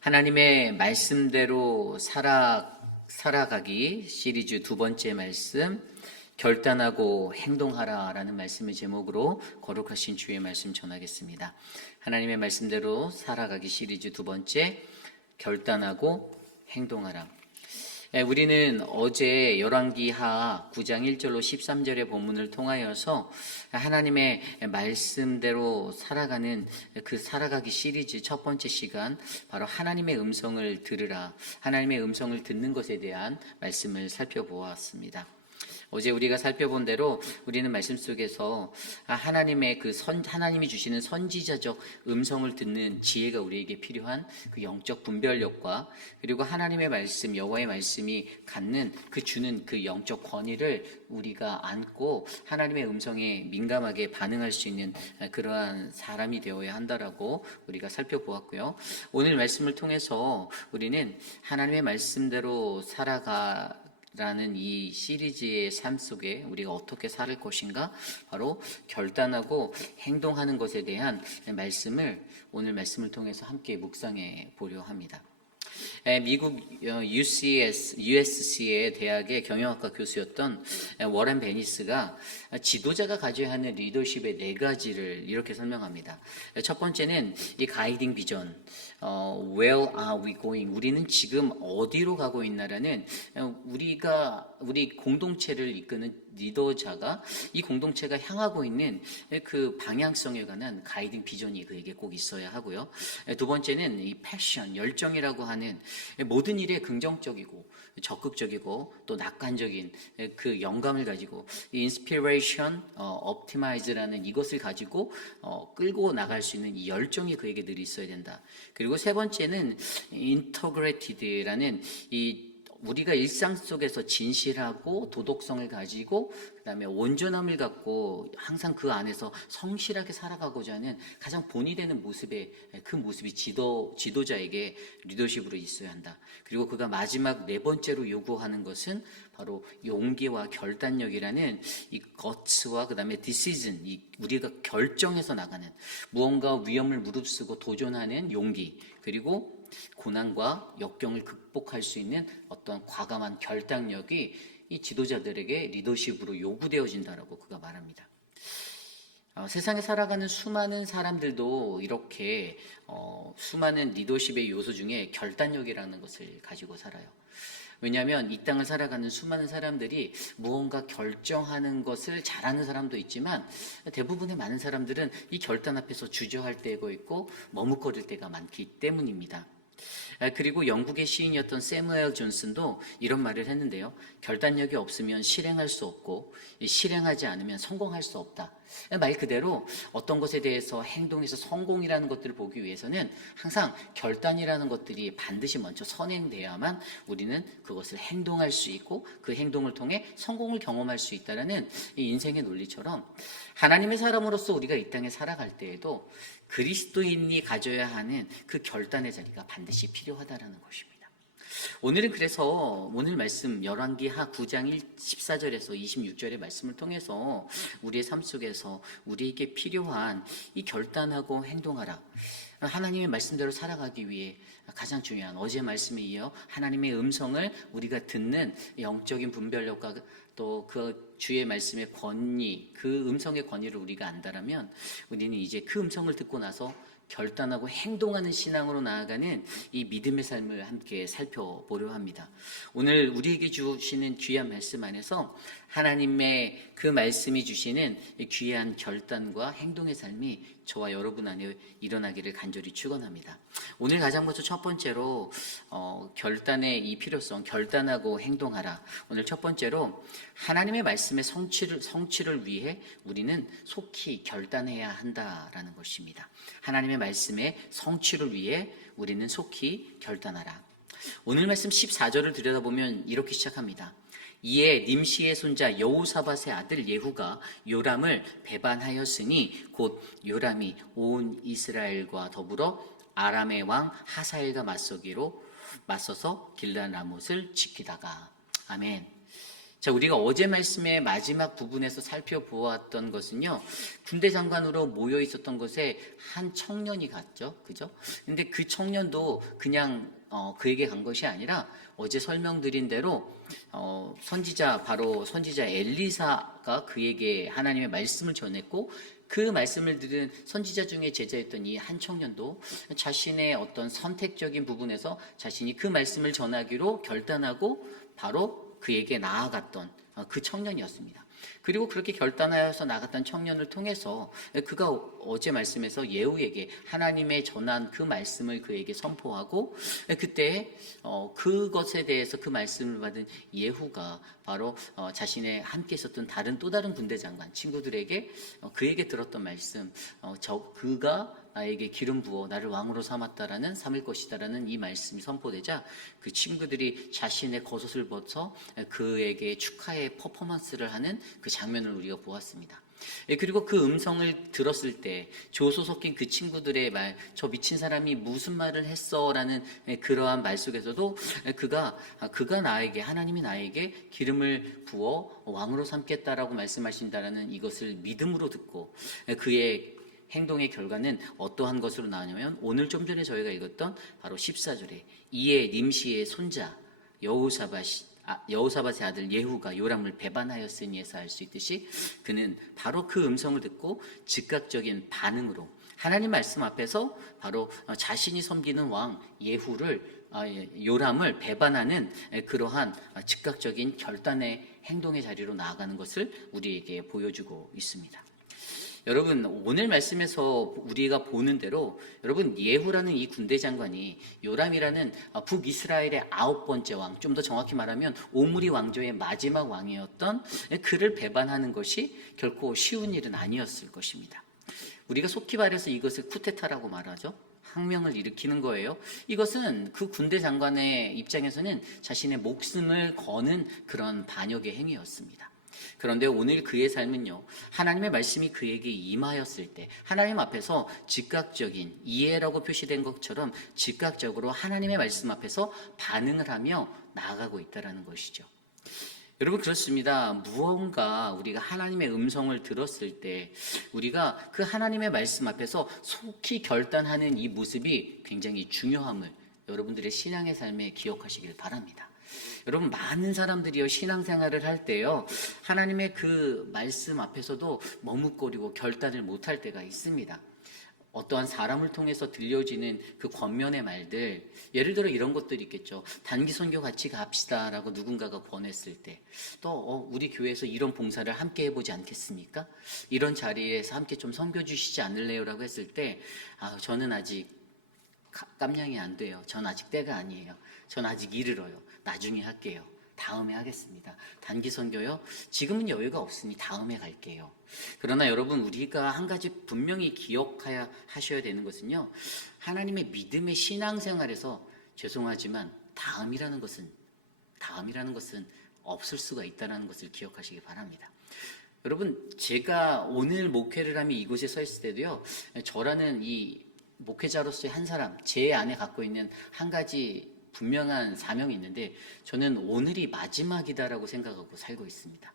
하나님의 말씀대로 살아가기 시리즈 두 번째 말씀, 결단하고 행동하라라는 말씀의 제목으로 거룩하신 주의 말씀 전하겠습니다. 하나님의 말씀대로 살아가기 시리즈 두 번째, 결단하고 행동하라. 우리는 어제 열왕기하 9장 1절로 13절의 본문을 통하여서 하나님의 말씀대로 살아가는 그 살아가기 시리즈 첫 번째 시간, 바로 하나님의 음성을 들으라, 하나님의 음성을 듣는 것에 대한 말씀을 살펴보았습니다. 어제 우리가 살펴본 대로 우리는 말씀 속에서 하나님의 하나님이 주시는 선지자적 음성을 듣는 지혜가 우리에게 필요한 그 영적 분별력과, 그리고 하나님의 말씀, 여호와의 말씀이 갖는 주는 그 영적 권위를 우리가 안고 하나님의 음성에 민감하게 반응할 수 있는 그러한 사람이 되어야 한다라고 우리가 살펴보았고요. 오늘 말씀을 통해서 우리는 하나님의 말씀대로 라는 이 시리즈의 삶 속에 우리가 어떻게 살 것인가, 바로 결단하고 행동하는 것에 대한 말씀을 오늘 말씀을 통해서 함께 묵상해 보려 합니다. 미국 USC의 대학의 경영학과 교수였던 워렌 베니스가 지도자가 가져야 하는 리더십의 네 가지를 이렇게 설명합니다. 첫 번째는 이 가이딩 비전, Where are we going? 우리는 지금 어디로 가고 있나라는 우리 공동체를 이끄는 리더자가 이 공동체가 향하고 있는 그 방향성에 관한 가이딩 비전이 그에게 꼭 있어야 하고요. 두 번째는 이 패션, 열정이라고 하는 모든 일에 긍정적이고 적극적이고 또 낙관적인 그 영감을 가지고 인스피레이션, 옵티마이즈라는 이것을 가지고 끌고 나갈 수 있는 이 열정이 그에게 늘 있어야 된다. 그리고 세 번째는 인터그레티드라는 우리가 일상 속에서 진실하고 도덕성을 가지고 그다음에 온전함을 갖고 항상 그 안에서 성실하게 살아가고자 하는 가장 본이 되는 그 모습이 지도자에게 리더십으로 있어야 한다. 그리고 그가 마지막 네 번째로 요구하는 것은 바로 용기와 결단력이라는 이 거츠와 그다음에 디시즌, 우리가 결정해서 나가는, 무언가 위험을 무릅쓰고 도전하는 용기, 그리고 고난과 역경을 극복할 수 있는 어떤 과감한 결단력이 이 지도자들에게 리더십으로 요구되어진다라고 그가 말합니다. 세상에 살아가는 수많은 사람들도 이렇게 수많은 리더십의 요소 중에 결단력이라는 것을 가지고 살아요. 왜냐하면 이 땅을 살아가는 수많은 사람들이 무언가 결정하는 것을 잘하는 사람도 있지만 대부분의 많은 사람들은 이 결단 앞에서 주저할 때가 있고 머뭇거릴 때가 많기 때문입니다. 그리고 영국의 시인이었던 세무엘 존슨도 이런 말을 했는데요. 결단력이 없으면 실행할 수 없고 실행하지 않으면 성공할 수 없다. 말 그대로 어떤 것에 대해서 행동해서 성공이라는 것들을 보기 위해서는 항상 결단이라는 것들이 반드시 먼저 선행돼야만 우리는 그것을 행동할 수 있고 그 행동을 통해 성공을 경험할 수 있다는 이 인생의 논리처럼, 하나님의 사람으로서 우리가 이 땅에 살아갈 때에도 그리스도인이 가져야 하는 그 결단의 자리가 반드시 필요하다는 것입니다. 오늘은 그래서 오늘 말씀 열왕기하 9장 14절에서 26절의 말씀을 통해서 우리의 삶 속에서 우리에게 필요한 이 결단하고 행동하라, 하나님의 말씀대로 살아가기 위해 가장 중요한, 어제 말씀에 이어 하나님의 음성을 우리가 듣는 영적인 분별력과 또 그 주의 말씀의 권위, 그 음성의 권위를 우리가 안다라면 우리는 이제 그 음성을 듣고 나서 결단하고 행동하는 신앙으로 나아가는 이 믿음의 삶을 함께 살펴보려 합니다. 오늘 우리에게 주시는 귀한 말씀 안에서 하나님의 그 말씀이 주시는 귀한 결단과 행동의 삶이 저와 여러분 안에 일어나기를 간절히 축원합니다. 오늘 가장 먼저 첫 번째로 결단의 이 필요성, 결단하고 행동하라. 오늘 첫 번째로 하나님의 말씀의 성취를 위해 우리는 속히 결단해야 한다라는 것입니다. 하나님의 말씀의 성취를 위해 우리는 속히 결단하라. 오늘 말씀 14절을 들여다보면 이렇게 시작합니다. 이에 nim시의 손자 여호사밧의 아들 예후가 요람을 배반하였으니 곧 요람이 온 이스라엘과 더불어 아람의 왕 하사엘과 맞서서 길르앗 라못을 지키다가. 아멘. 자, 우리가 어제 말씀의 마지막 부분에서 살펴보았던 것은요, 군대 장관으로 모여 있었던 곳에 한 청년이 갔죠. 그죠? 근데 그 청년도 그냥 그에게 간 것이 아니라 어제 설명드린 대로 바로 선지자 엘리사가 그에게 하나님의 말씀을 전했고, 그 말씀을 들은 선지자 중에 제자였던 이 한 청년도 자신의 어떤 선택적인 부분에서 자신이 그 말씀을 전하기로 결단하고 바로 그에게 나아갔던 그 청년이었습니다. 그리고 그렇게 결단하여서 나갔던 청년을 통해서 그가 어제 말씀에서 예후에게 하나님의 전한 그 말씀을 그에게 선포하고, 그때 그것에 대해서 그 말씀을 받은 예후가 바로 자신의 함께 있었던 또 다른 군대 장관 친구들에게 그에게 들었던 말씀, 그가 나에게 기름 부어 나를 왕으로 삼을 것이다라는 이 말씀이 선포되자 그 친구들이 자신의 겉옷을 벗어 그에게 축하의 퍼포먼스를 하는 그 장면을 우리가 보았습니다. 그리고 그 음성을 들었을 때 조소 섞인 그 친구들의 말, 저 미친 사람이 무슨 말을 했어? 라는 그러한 말 속에서도 하나님이 나에게 기름을 부어 왕으로 삼겠다라고 말씀하신다라는 이것을 믿음으로 듣고, 그의 행동의 결과는 어떠한 것으로 나오냐면, 오늘 좀 전에 저희가 읽었던 바로 14절에 이에 nim시의 손자 여호사밧의 아들 예후가 요람을 배반하였으니에서 알 수 있듯이, 그는 바로 그 음성을 듣고 즉각적인 반응으로 하나님 말씀 앞에서 바로 자신이 섬기는 왕 요람을 배반하는 그러한 즉각적인 결단의 행동의 자리로 나아가는 것을 우리에게 보여주고 있습니다. 여러분, 오늘 말씀에서 우리가 보는 대로 여러분, 예후라는 이 군대 장관이 요람이라는 북이스라엘의 9번째 왕, 좀 더 정확히 말하면 오므리 왕조의 마지막 왕이었던 그를 배반하는 것이 결코 쉬운 일은 아니었을 것입니다. 우리가 속히 말해서 이것을 쿠데타라고 말하죠. 항명을 일으키는 거예요. 이것은 그 군대 장관의 입장에서는 자신의 목숨을 거는 그런 반역의 행위였습니다. 그런데 오늘 그의 삶은요, 하나님의 말씀이 그에게 임하였을 때 하나님 앞에서 즉각적인 이해라고 표시된 것처럼 즉각적으로 하나님의 말씀 앞에서 반응을 하며 나아가고 있다는 것이죠. 여러분, 그렇습니다. 무언가 우리가 하나님의 음성을 들었을 때 우리가 그 하나님의 말씀 앞에서 속히 결단하는 이 모습이 굉장히 중요함을 여러분들의 신앙의 삶에 기억하시길 바랍니다. 여러분, 많은 사람들이요, 신앙생활을 할 때요, 하나님의 그 말씀 앞에서도 머뭇거리고 결단을 못할 때가 있습니다. 어떠한 사람을 통해서 들려지는 그 권면의 말들, 예를 들어 이런 것들이 있겠죠. 단기 선교 같이 갑시다라고 누군가가 권했을 때, 또 우리 교회에서 이런 봉사를 함께 해보지 않겠습니까? 이런 자리에서 함께 좀 섬겨주시지 않을래요라고 했을 때, 저는 아직 깜냥이 안 돼요. 전 아직 때가 아니에요. 전 아직 이르러요. 나중에 할게요. 다음에 하겠습니다. 단기 선교요? 지금은 여유가 없으니 다음에 갈게요. 그러나 여러분, 우리가 한 가지 분명히 기억하셔야 되는 것은요, 하나님의 믿음의 신앙생활에서 죄송하지만 다음이라는 것은 없을 수가 있다는 것을 기억하시기 바랍니다. 여러분, 제가 오늘 목회를 하며 이곳에 서 있을 때도요, 저라는 이 목회자로서의 한 사람, 제 안에 갖고 있는 한 가지 분명한 사명이 있는데, 저는 오늘이 마지막이다라고 생각하고 살고 있습니다.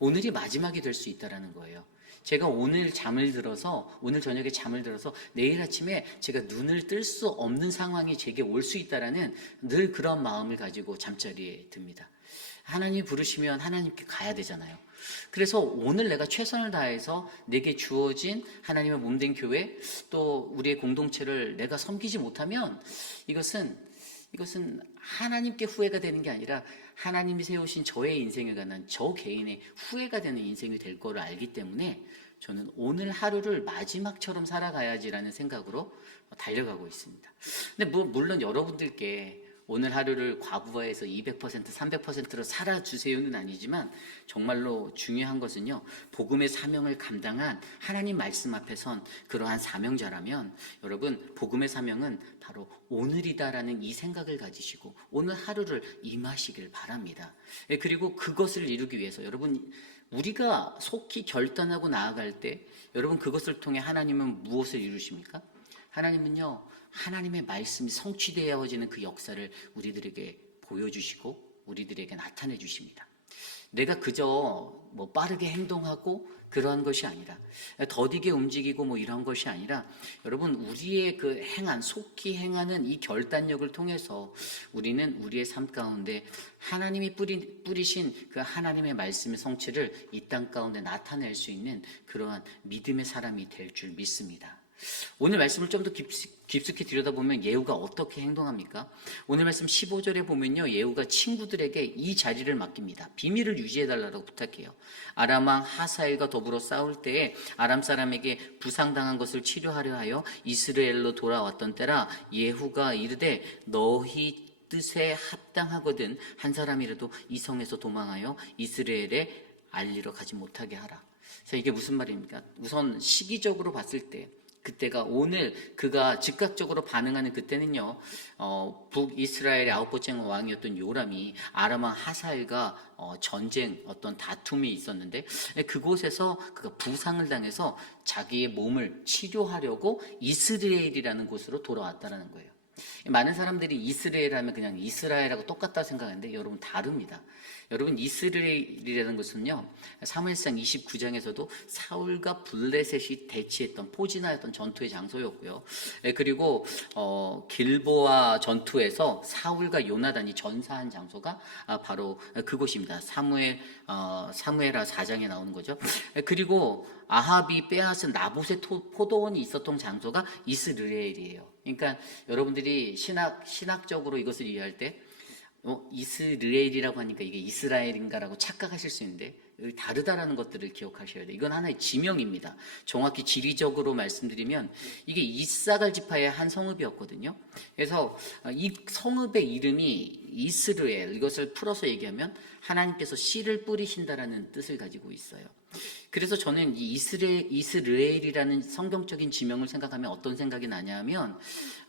오늘이 마지막이 될 수 있다라는 거예요. 제가 오늘 저녁에 잠을 들어서 내일 아침에 제가 눈을 뜰 수 없는 상황이 제게 올 수 있다라는 늘 그런 마음을 가지고 잠자리에 듭니다. 하나님이 부르시면 하나님께 가야 되잖아요. 그래서 오늘 내가 최선을 다해서 내게 주어진 하나님의 몸된 교회, 또 우리의 공동체를 내가 섬기지 못하면 이것은 하나님께 후회가 되는 게 아니라 하나님이 세우신 저의 인생에 관한 저 개인의 후회가 되는 인생이 될 거를 알기 때문에 저는 오늘 하루를 마지막처럼 살아가야지라는 생각으로 달려가고 있습니다. 근데 물론 여러분들께 오늘 하루를 과부하해서 200%, 300%로 살아주세요는 아니지만, 정말로 중요한 것은요, 복음의 사명을 감당한 하나님 말씀 앞에 선 그러한 사명자라면, 여러분, 복음의 사명은 바로 오늘이다라는 이 생각을 가지시고 오늘 하루를 임하시길 바랍니다. 그리고 그것을 이루기 위해서 여러분, 우리가 속히 결단하고 나아갈 때 여러분, 그것을 통해 하나님은 무엇을 이루십니까? 하나님은요, 하나님의 말씀이 성취되어지는 그 역사를 우리들에게 보여주시고 우리들에게 나타내 주십니다. 내가 그저 뭐 빠르게 행동하고 그러한 것이 아니라, 더디게 움직이고 뭐 이런 것이 아니라, 여러분, 우리의 그 속히 행하는 이 결단력을 통해서 우리는 우리의 삶 가운데 하나님이 뿌리신 그 하나님의 말씀의 성취를 이 땅 가운데 나타낼 수 있는 그러한 믿음의 사람이 될 줄 믿습니다. 오늘 말씀을 좀 더 깊숙이 들여다보면 예후가 어떻게 행동합니까? 오늘 말씀 15절에 보면요, 예후가 친구들에게 이 자리를 맡깁니다. 비밀을 유지해달라고 부탁해요. 아람 왕 하사엘과 더불어 싸울 때에 아람 사람에게 부상당한 것을 치료하려 하여 이스라엘로 돌아왔던 때라 예후가 이르되 너희 뜻에 합당하거든 한 사람이라도 이 성에서 도망하여 이스라엘에 알리러 가지 못하게 하라. 자, 이게 무슨 말입니까? 우선 시기적으로 봤을 때, 그때가 오늘 그가 즉각적으로 반응하는 그때는요, 북이스라엘의 9번째 왕이었던 요람이 아람 왕 하사엘과 전쟁, 어떤 다툼이 있었는데, 그곳에서 그가 부상을 당해서 자기의 몸을 치료하려고 이스라엘이라는 곳으로 돌아왔다는 거예요. 많은 사람들이 이스라엘 하면 그냥 이스라엘하고 똑같다고 생각하는데, 여러분, 다릅니다. 여러분, 이스라엘이라는 것은요, 사무엘상 29장에서도 사울과 블레셋이 대치했던, 포진하였던 전투의 장소였고요. 그리고 길보아 전투에서 사울과 요나단이 전사한 장소가 바로 그곳입니다. 사무엘하 4장에 나오는 거죠. 그리고 아합이 빼앗은 나봇의 포도원이 있었던 장소가 이스라엘이에요. 그러니까 여러분들이 신학적으로 이것을 이해할 때 이스라엘이라고 하니까 이게 이스라엘인가라고 착각하실 수 있는데, 다르다라는 것들을 기억하셔야 돼요. 이건 하나의 지명입니다. 정확히 지리적으로 말씀드리면 이게 이사갈 지파의 한 성읍이었거든요. 그래서 이 성읍의 이름이 이스라엘, 이것을 풀어서 얘기하면 하나님께서 씨를 뿌리신다라는 뜻을 가지고 있어요. 그래서 저는 이 이스라엘이라는 성경적인 지명을 생각하면 어떤 생각이 나냐면,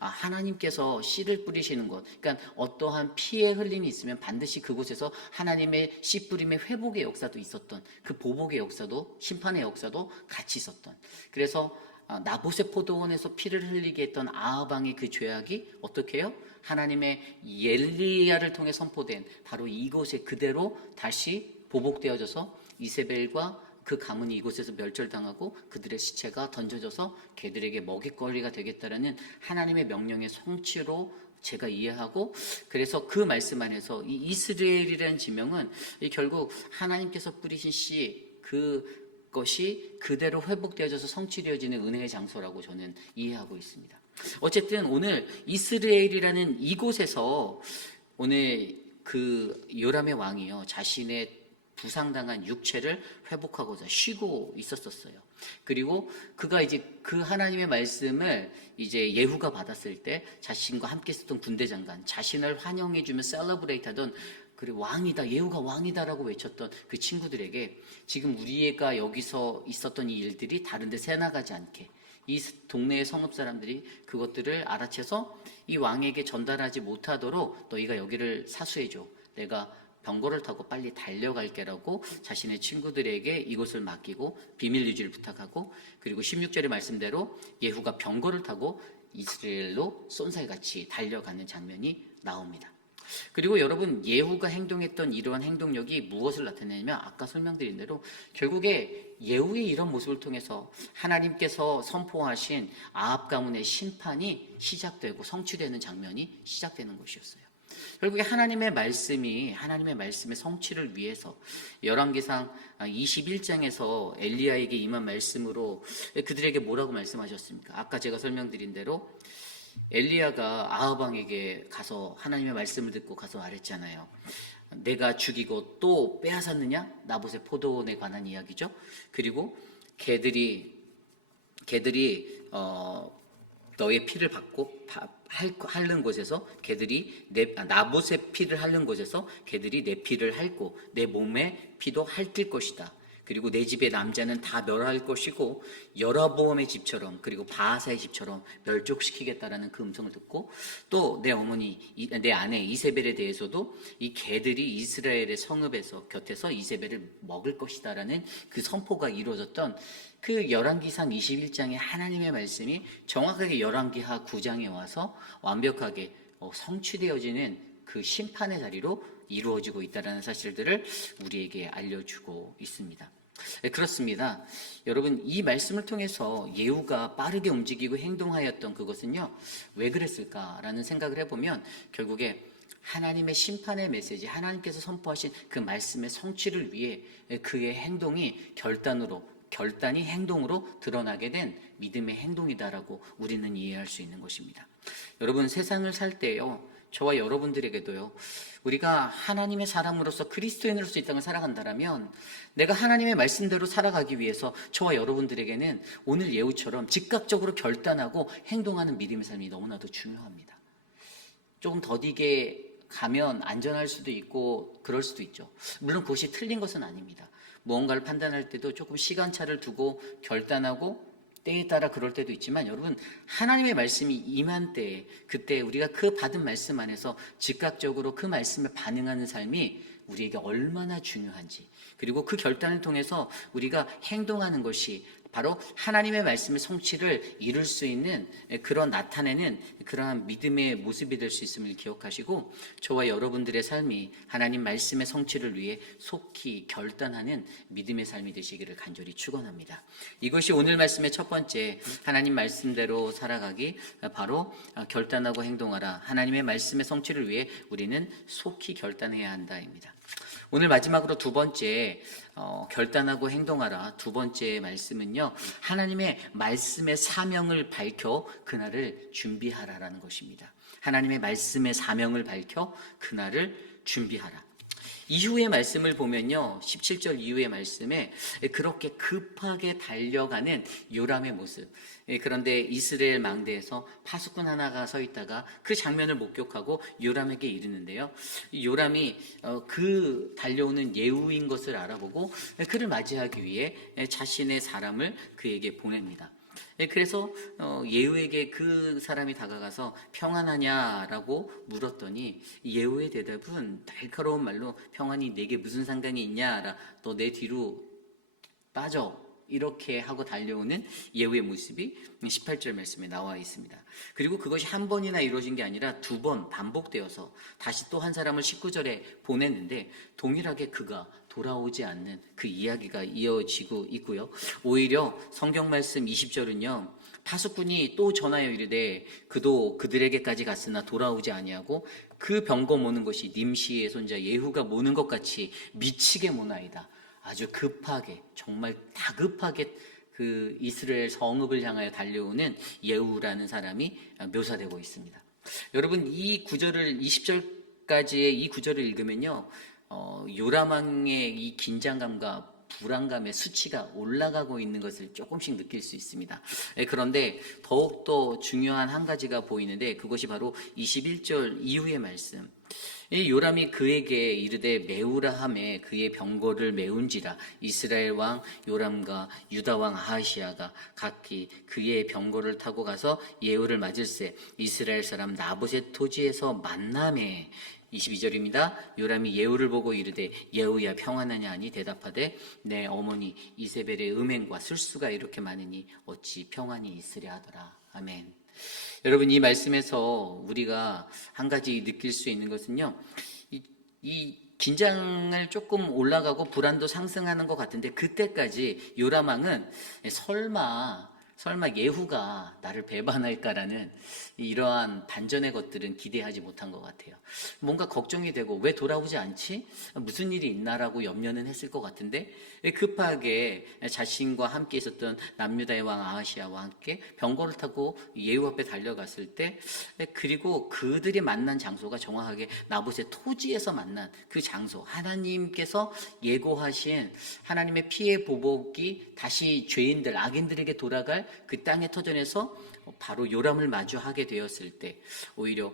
하나님께서 씨를 뿌리시는 것, 그러니까 어떠한 피해 흘림이 있으면 반드시 그곳에서 하나님의 씨 뿌림의 회복의 역사도 있었던, 그 보복의 역사도, 심판의 역사도 같이 있었던. 그래서 나봇의 포도원에서 피를 흘리게 했던 아합 왕의 그 죄악이 어떻게 해요? 하나님의 엘리야를 통해 선포된 바로 이곳에 그대로 다시 보복되어져서 이세벨과 그 가문이 이곳에서 멸절당하고 그들의 시체가 던져져서 개들에게 먹잇거리가 되겠다라는 하나님의 명령의 성취로 제가 이해하고, 그래서 그 말씀 안에서 이 이스라엘이라는 지명은 결국 하나님께서 뿌리신 씨, 그것이 그대로 회복되어져서 성취되어지는 은혜의 장소라고 저는 이해하고 있습니다. 어쨌든 오늘 이스라엘이라는 이곳에서 오늘 그 요람의 왕이요, 자신의 부상당한 육체를 회복하고자 쉬고 있었어요. 그리고 그가 이제 그 하나님의 말씀을 이제 예후가 받았을 때 자신과 함께 있었던 군대 장관, 자신을 환영해주며 셀러브레이트 하던, 그리고 왕이다, 예후가 왕이다라고 외쳤던 그 친구들에게 지금 우리가 여기서 있었던 이 일들이 다른 데 새나가지 않게 이 동네의 성읍 사람들이 그것들을 알아채서 이 왕에게 전달하지 못하도록 너희가 여기를 사수해줘. 내가 병거를 타고 빨리 달려갈게라고 자신의 친구들에게 이곳을 맡기고 비밀 유지를 부탁하고, 그리고 16절의 말씀대로 예후가 병거를 타고 이스라엘로 쏜살같이 달려가는 장면이 나옵니다. 그리고 여러분, 예후가 행동했던 이러한 행동력이 무엇을 나타내냐면, 아까 설명드린 대로 결국에 예후의 이런 모습을 통해서 하나님께서 선포하신 아합 가문의 심판이 시작되고 성취되는 장면이 시작되는 것이었어요. 결국에 하나님의 말씀의 성취를 위해서 열왕기상 21장에서 엘리야에게 임한 말씀으로 그들에게 뭐라고 말씀하셨습니까? 아까 제가 설명드린 대로 엘리야가 아합 왕에게 가서 하나님의 말씀을 듣고 가서 말했잖아요. 내가 죽이고 또 빼앗았느냐? 나봇의 포도원에 관한 이야기죠. 그리고 개들이 너의 피를 받고 핥는 곳에서 개들이 나봇의 피를 핥는 곳에서 개들이 내 피를 핥고 내 몸의 피도 핥을 것이다. 그리고 내 집의 남자는 다 멸할 것이고 여로보암의 집처럼, 그리고 바하사의 집처럼 멸족시키겠다라는 그 음성을 듣고, 또 내 어머니, 내 아내 이세벨에 대해서도 이 개들이 이스라엘의 성읍에서 곁에서 이세벨을 먹을 것이다라는 그 선포가 이루어졌던 그 열왕기상 21장의 하나님의 말씀이 정확하게 열왕기하 9장에 와서 완벽하게 성취되어지는 그 심판의 자리로 이루어지고 있다는 사실들을 우리에게 알려주고 있습니다. 그렇습니다. 여러분, 이 말씀을 통해서 예후가 빠르게 움직이고 행동하였던 그것은요, 왜 그랬을까라는 생각을 해보면 결국에 하나님의 심판의 메시지, 하나님께서 선포하신 그 말씀의 성취를 위해 그의 행동이 결단이 행동으로 드러나게 된 믿음의 행동이다라고 우리는 이해할 수 있는 것입니다. 여러분, 세상을 살 때요, 저와 여러분들에게도요, 우리가 하나님의 사람으로서 그리스도인으로서 이 땅을 살아간다면 내가 하나님의 말씀대로 살아가기 위해서 저와 여러분들에게는 오늘 예후처럼 즉각적으로 결단하고 행동하는 믿음의 삶이 너무나도 중요합니다. 조금 더디게 가면 안전할 수도 있고 그럴 수도 있죠. 물론 그것이 틀린 것은 아닙니다. 무언가를 판단할 때도 조금 시간차를 두고 결단하고 때에 따라 그럴 때도 있지만, 여러분, 하나님의 말씀이 임한 때에, 그때 우리가 그 받은 말씀 안에서 즉각적으로 그 말씀에 반응하는 삶이 우리에게 얼마나 중요한지, 그리고 그 결단을 통해서 우리가 행동하는 것이 바로 하나님의 말씀의 성취를 이룰 수 있는 그런 나타내는 그러한 믿음의 모습이 될 수 있음을 기억하시고, 저와 여러분들의 삶이 하나님 말씀의 성취를 위해 속히 결단하는 믿음의 삶이 되시기를 간절히 축원합니다. 이것이 오늘 말씀의 첫 번째, 하나님 말씀대로 살아가기, 바로 결단하고 행동하라. 하나님의 말씀의 성취를 위해 우리는 속히 결단해야 한다입니다. 오늘 마지막으로 두 번째, 결단하고 행동하라. 두 번째 말씀은요, 하나님의 말씀의 사명을 밝혀 그날을 준비하라라는 것입니다. 하나님의 말씀의 사명을 밝혀 그날을 준비하라. 이후의 말씀을 보면요, 17절 이후의 말씀에 그렇게 급하게 달려가는 요람의 모습, 그런데 이스라엘 망대에서 파수꾼 하나가 서 있다가 그 장면을 목격하고 요람에게 이르는데요, 요람이 그 달려오는 예후인 것을 알아보고 그를 맞이하기 위해 자신의 사람을 그에게 보냅니다. 그래서 예후에게 그 사람이 다가가서 평안하냐라고 물었더니 예후의 대답은 날카로운 말로, 평안이 내게 무슨 상관이 있냐, 너 내 뒤로 빠져, 이렇게 하고 달려오는 예후의 모습이 18절 말씀에 나와 있습니다. 그리고 그것이 한 번이나 이루어진 게 아니라 두 번 반복되어서 다시 또 한 사람을 19절에 보냈는데 동일하게 그가 돌아오지 않는 그 이야기가 이어지고 있고요. 오히려 성경 말씀 20절은요, 파수꾼이 또 전하여 이르되 그도 그들에게까지 갔으나 돌아오지 아니하고 그 병거 모는 것이 님시의 손자 예후가 모는 것 같이 미치게 모나이다. 아주 급하게, 정말 다급하게 그 이스라엘 성읍을 향하여 달려오는 예후라는 사람이 묘사되고 있습니다. 여러분, 이 구절을 20절까지의 이 구절을 읽으면요, 요람 왕의 이 긴장감과 불안감의 수치가 올라가고 있는 것을 조금씩 느낄 수 있습니다. 그런데 더욱더 중요한 한 가지가 보이는데 그것이 바로 21절 이후의 말씀. 이 요람이 그에게 이르되 메우라 하매 그의 병거를 메운지라. 이스라엘 왕 요람과 유다 왕 아하시야가 각기 그의 병거를 타고 가서 예후를 맞을세 이스라엘 사람 나봇의 토지에서 만나매. 22절입니다. 요람이 예후를 보고 이르되 예후야 평안하냐 하니 대답하되 내 어머니 이세벨의 음행과 술수가 이렇게 많으니 어찌 평안이 있으랴 하더라. 아멘. 여러분, 이 말씀에서 우리가 한 가지 느낄 수 있는 것은요, 이 긴장을 조금 올라가고 불안도 상승하는 것 같은데 그때까지 요람 왕은 설마 예후가 나를 배반할까라는 이러한 반전의 것들은 기대하지 못한 것 같아요. 뭔가 걱정이 되고 왜 돌아오지 않지? 무슨 일이 있나라고 염려는 했을 것 같은데 급하게 자신과 함께 있었던 남유다의 왕 아하시아와 함께 병거를 타고 예후 앞에 달려갔을 때, 그리고 그들이 만난 장소가 정확하게 나봇의 토지에서 만난 그 장소, 하나님께서 예고하신 하나님의 피해 보복이 다시 죄인들, 악인들에게 돌아갈 그 땅의 터전에서 바로 요람을 마주하게 되었을 때 오히려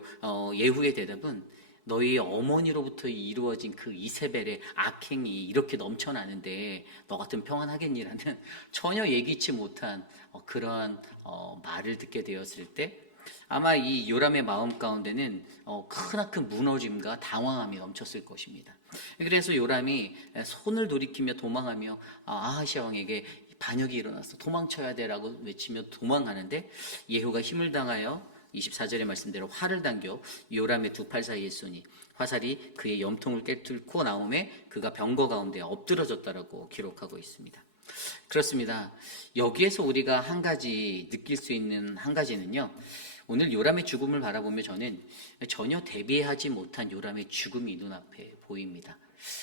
예후의 대답은 너희 어머니로부터 이루어진 그 이세벨의 악행이 이렇게 넘쳐나는데 너 같으면 평안하겠니라는 전혀 예기치 못한 그러한 말을 듣게 되었을 때 아마 이 요람의 마음 가운데는 크나큰 무너짐과 당황함이 넘쳤을 것입니다. 그래서 요람이 손을 돌이키며 도망하며 아하시아 왕에게 반역이 일어났어, 도망쳐야 돼라고 외치며 도망하는데 예후가 힘을 당하여 24절의 말씀대로 활을 당겨 요람의 두 팔 사이에 쏘니 화살이 그의 염통을 꿰뚫고 나오매 그가 병거 가운데 엎드러졌다라고 기록하고 있습니다. 그렇습니다. 여기에서 우리가 한 가지 느낄 수 있는 한 가지는요. 오늘 요람의 죽음을 바라보며 저는 전혀 대비하지 못한 요람의 죽음이 눈앞에 보입니다.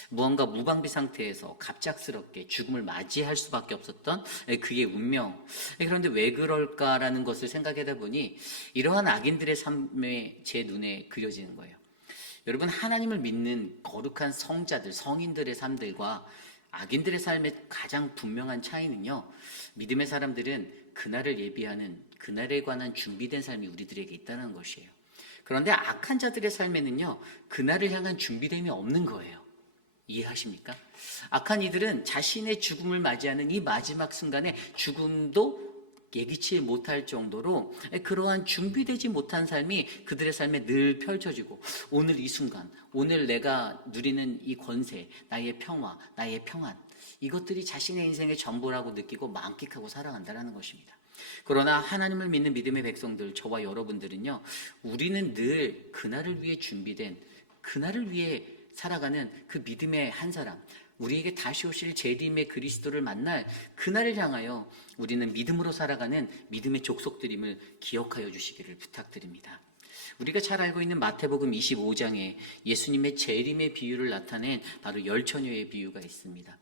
무언가 무방비 상태에서 갑작스럽게 죽음을 맞이할 수밖에 없었던 그의 운명. 그런데 왜 그럴까라는 것을 생각하다 보니 이러한 악인들의 삶에 제 눈에 그려지는 거예요. 여러분, 하나님을 믿는 거룩한 성자들, 성인들의 삶들과 악인들의 삶의 가장 분명한 차이는요, 믿음의 사람들은 그날을 예비하는, 그날에 관한 준비된 삶이 우리들에게 있다는 것이에요. 그런데 악한 자들의 삶에는요, 그날을 향한 준비됨이 없는 거예요. 이해하십니까? 악한 이들은 자신의 죽음을 맞이하는 이 마지막 순간에 죽음도 예기치 못할 정도로 그러한 준비되지 못한 삶이 그들의 삶에 늘 펼쳐지고, 오늘 이 순간, 오늘 내가 누리는 이 권세, 나의 평화, 나의 평안, 이것들이 자신의 인생의 전부라고 느끼고 만끽하고 살아간다는 것입니다. 그러나 하나님을 믿는 믿음의 백성들, 저와 여러분들은요, 우리는 늘 그날을 위해 준비된, 그날을 위해 살아가는 그 믿음의 한 사람, 우리에게 다시 오실 재림의 그리스도를 만날 그날을 향하여 우리는 믿음으로 살아가는 믿음의 족속들임을 기억하여 주시기를 부탁드립니다. 우리가 잘 알고 있는 마태복음 25장에 예수님의 재림의 비유를 나타낸 바로 열처녀의 비유가 있습니다.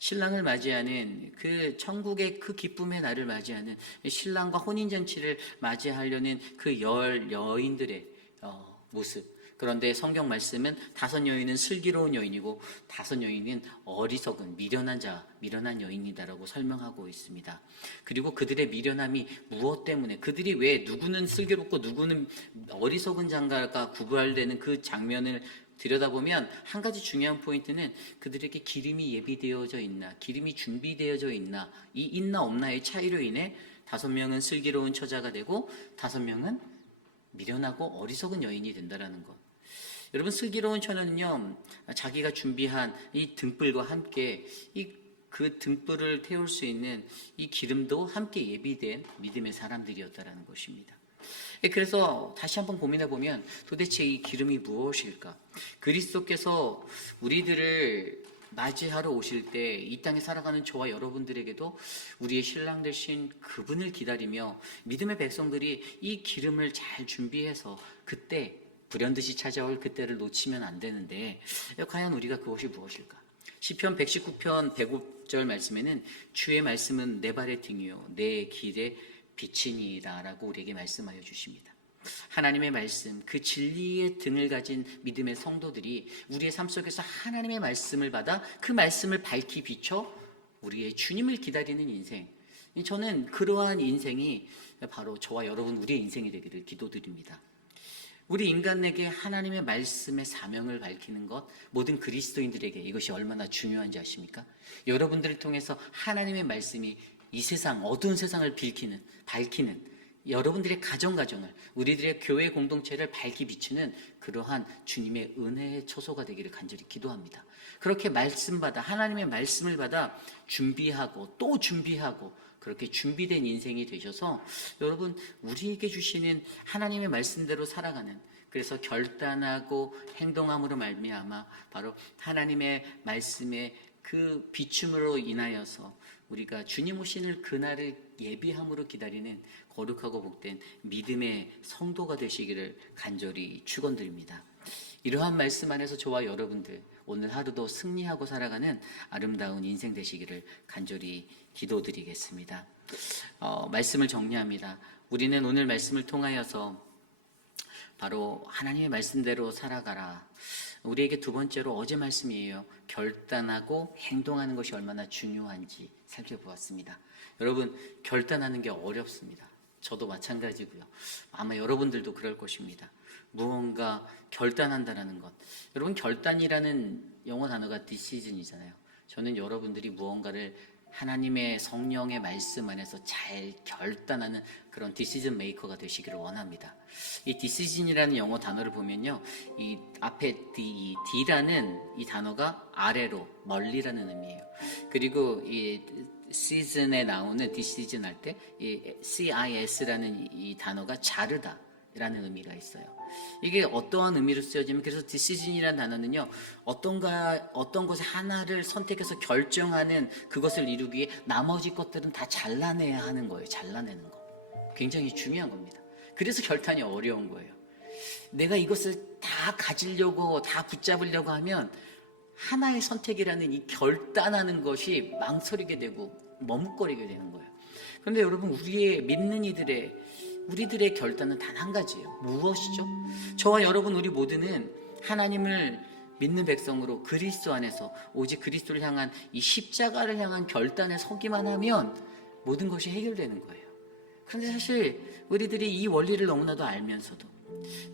신랑을 맞이하는 그 천국의 그 기쁨의 날을 맞이하는 신랑과 혼인잔치를 맞이하려는 그 여인들의 모습. 그런데 성경 말씀은 5 여인은 슬기로운 여인이고 5 여인은 어리석은 미련한 여인이다라고 설명하고 있습니다. 그리고 그들의 미련함이 무엇 때문에, 그들이 왜 누구는 슬기롭고 누구는 어리석은 장가가 구별되는 그 장면을 들여다보면 한 가지 중요한 포인트는 그들에게 기름이 예비되어져 있나, 기름이 준비되어져 있나, 이 있나 없나의 차이로 인해 5명은 슬기로운 처자가 되고 5명은 미련하고 어리석은 여인이 된다라는 것. 여러분, 슬기로운 처녀는요, 자기가 준비한 이 등불과 함께 그 등불을 태울 수 있는 이 기름도 함께 예비된 믿음의 사람들이었다라는 것입니다. 그래서 다시 한번 고민해 보면 도대체 이 기름이 무엇일까? 그리스도께서 우리들을 맞이하러 오실 때 이 땅에 살아가는 저와 여러분들에게도 우리의 신랑 되신 그분을 기다리며 믿음의 백성들이 이 기름을 잘 준비해서 그때 불현듯이 찾아올 그때를 놓치면 안 되는데, 과연 우리가 그것이 무엇일까? 시편 119편 105절 말씀에는 주의 말씀은 내 발의 등이요 내 길의 빛이니이다 라고 우리에게 말씀하여 주십니다. 하나님의 말씀, 그 진리의 등을 가진 믿음의 성도들이 우리의 삶 속에서 하나님의 말씀을 받아 그 말씀을 밝히 비춰 우리의 주님을 기다리는 인생, 저는 그러한 인생이 바로 저와 여러분 우리의 인생이 되기를 기도드립니다. 우리 인간에게 하나님의 말씀의 사명을 밝히는 것, 모든 그리스도인들에게 이것이 얼마나 중요한지 아십니까? 여러분들을 통해서 하나님의 말씀이 이 세상, 어두운 세상을 밝히는 여러분들의 가정을, 우리들의 교회 공동체를 밝히 비추는 그러한 주님의 은혜의 초소가 되기를 간절히 기도합니다. 그렇게 하나님의 말씀을 받아 준비하고 또 준비하고 그렇게 준비된 인생이 되셔서 여러분, 우리에게 주시는 하나님의 말씀대로 살아가는, 그래서 결단하고 행동함으로 말미암아 바로 하나님의 말씀의 그 비춤으로 인하여서 우리가 주님 오시는 그날을 예비함으로 기다리는 거룩하고 복된 믿음의 성도가 되시기를 간절히 축원드립니다. 이러한 말씀 안에서 저와 여러분들 오늘 하루도 승리하고 살아가는 아름다운 인생 되시기를 간절히 기도드리겠습니다. 말씀을 정리합니다. 우리는 오늘 말씀을 통하여서 바로 하나님의 말씀대로 살아가라. 우리에게 두 번째로 어제 말씀이에요. 결단하고 행동하는 것이 얼마나 중요한지 살펴보았습니다. 여러분, 결단하는 게 어렵습니다. 저도 마찬가지고요. 아마 여러분들도 그럴 것입니다. 무언가 결단한다라는 것. 여러분, 결단이라는 영어 단어가 decision이잖아요. 저는 여러분들이 무언가를 하나님의 성령의 말씀 안에서 잘 결단하는 그런 디시전 메이커가 되시기를 원합니다. 이 디시전이라는 영어 단어를 보면요, 이 앞에 D라는 이 단어가 아래로, 멀리라는 의미예요. 그리고 이 시즌에 나오는 디시전 할 때 이 CIS라는 이 단어가 자르다, 라는 의미가 있어요. 이게 어떠한 의미로 쓰여지면, 그래서 decision이라는 단어는요, 어떤 것에 하나를 선택해서 결정하는 그것을 이루기 위해 나머지 것들은 다 잘라내야 하는 거예요. 잘라내는 거. 굉장히 중요한 겁니다. 그래서 결단이 어려운 거예요. 내가 이것을 다 가지려고, 다 붙잡으려고 하면 하나의 선택이라는 이 결단하는 것이 망설이게 되고 머뭇거리게 되는 거예요. 그런데 여러분, 우리들의 결단은 단 한 가지예요. 무엇이죠? 저와 여러분, 우리 모두는 하나님을 믿는 백성으로 그리스도 안에서 오직 그리스도를 향한 이 십자가를 향한 결단에 서기만 하면 모든 것이 해결되는 거예요. 그런데 사실 우리들이 이 원리를 너무나도 알면서도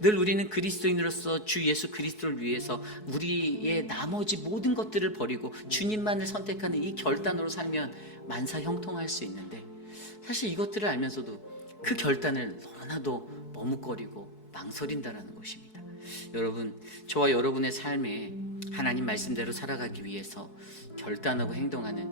늘 우리는 그리스도인으로서 주 예수 그리스도를 위해서 우리의 나머지 모든 것들을 버리고 주님만을 선택하는 이 결단으로 살면 만사 형통할 수 있는데, 사실 이것들을 알면서도 그 결단을 너무나도 머뭇거리고 망설인다는 것입니다. 여러분, 저와 여러분의 삶에 하나님 말씀대로 살아가기 위해서 결단하고 행동하는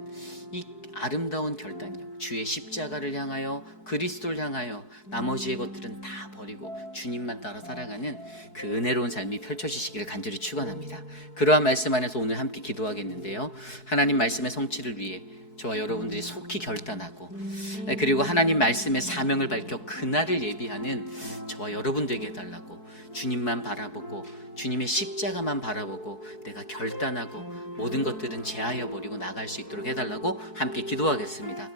이 아름다운 결단력, 주의 십자가를 향하여 그리스도를 향하여 나머지의 것들은 다 버리고 주님만 따라 살아가는 그 은혜로운 삶이 펼쳐지시기를 간절히 축원합니다. 그러한 말씀 안에서 오늘 함께 기도하겠는데요, 하나님 말씀의 성취를 위해 저와 여러분들이 속히 결단하고, 그리고 하나님 말씀의 사명을 밝혀 그날을 예비하는 저와 여러분 되게 해달라고, 주님만 바라보고 주님의 십자가만 바라보고 내가 결단하고 모든 것들은 제하여 버리고 나갈 수 있도록 해달라고 함께 기도하겠습니다.